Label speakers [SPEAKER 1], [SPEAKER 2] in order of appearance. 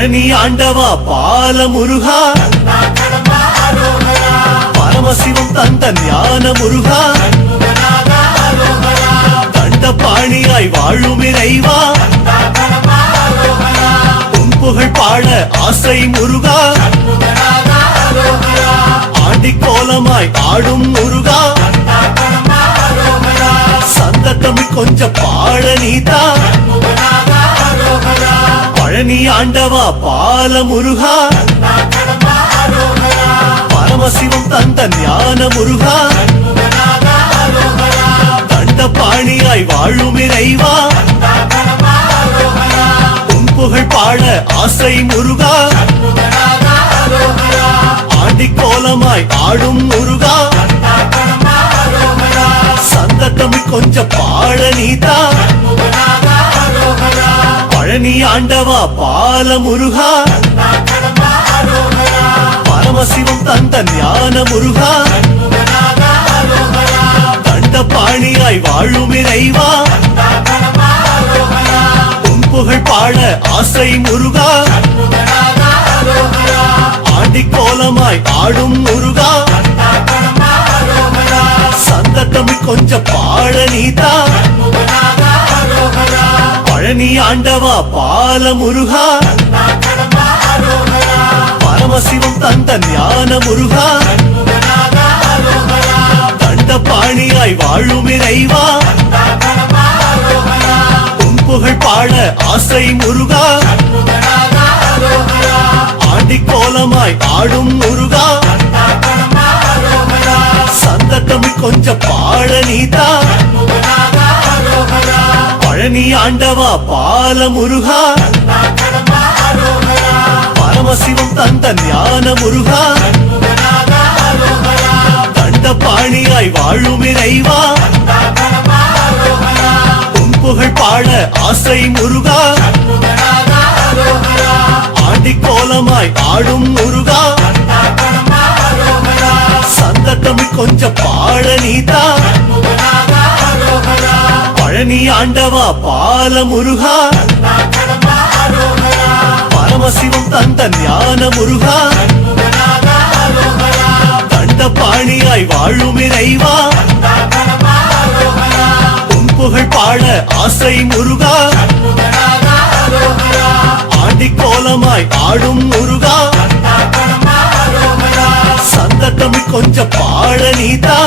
[SPEAKER 1] பழனி ஆண்டவா பால முருகா பரமசிவம் தந்த ஞான முருகா தண்ட பாணியாய் வாழும் இறைவா. உன் புகழ் பாட ஆசை முருகா. ஆண்டி கோலமாய் ஆடும் முருகா. சந்த தமிழ் கொஞ்ச பாட நீதா. தாண்டவா பால முருகா பரமசிவம் தந்த ஞான முருகா தண்ட பாணியாய் வாழும் இறைவா. உன் புகழ் பாட ஆசை முருகா. ஆண்டி கோலமாய் ஆடும் முருகா. சந்த தமிழ் கொஞ்ச பாட நீதா. பழனி ஆண்டவா பால முருகா பரமசிவம் தந்த ஞான முருகா தண்ட பாணியாய் வாழும் இறைவா. உன் புகழ் பாட ஆசை முருகா. ஆண்டி கோலமாய் ஆடும் முருகா. சந்த தமிழ் கொஞ்ச பாட நீதா. நீ ஆண்டவா பால முருகா பரமசிவம் தந்த ஞான முருகா தண்ட பாணியாய் வாழும் இறைவா. உன் புகழ் பாட ஆசை முருகா. ஆண்டி கோலமாய் ஆடும் முருகா. சந்த தமிழ் கொஞ்ச பாட நீதா. நீ ஆண்டவா பால முருகா பரமசிவம் தந்த ஞான முருகா தண்ட பாணியாய் வாழும் இறைவா. உன் புகழ் பாட ஆசை முருகா. ஆண்டி கோலமாய் ஆடும் முருகா. சந்த தமிழ் கொஞ்ச பாட நீதா. பழனி ஆண்டவா பால முருகா பரமசிவம் தந்த ஞான முருகா தண்ட பாணியாய் வாழும் இறைவா. உன் புகழ் பாட ஆசை முருகா. ஆண்டி கோலமாய் ஆடும் முருகா. சந்த கொஞ்சம் கொஞ்ச பாட நீதா.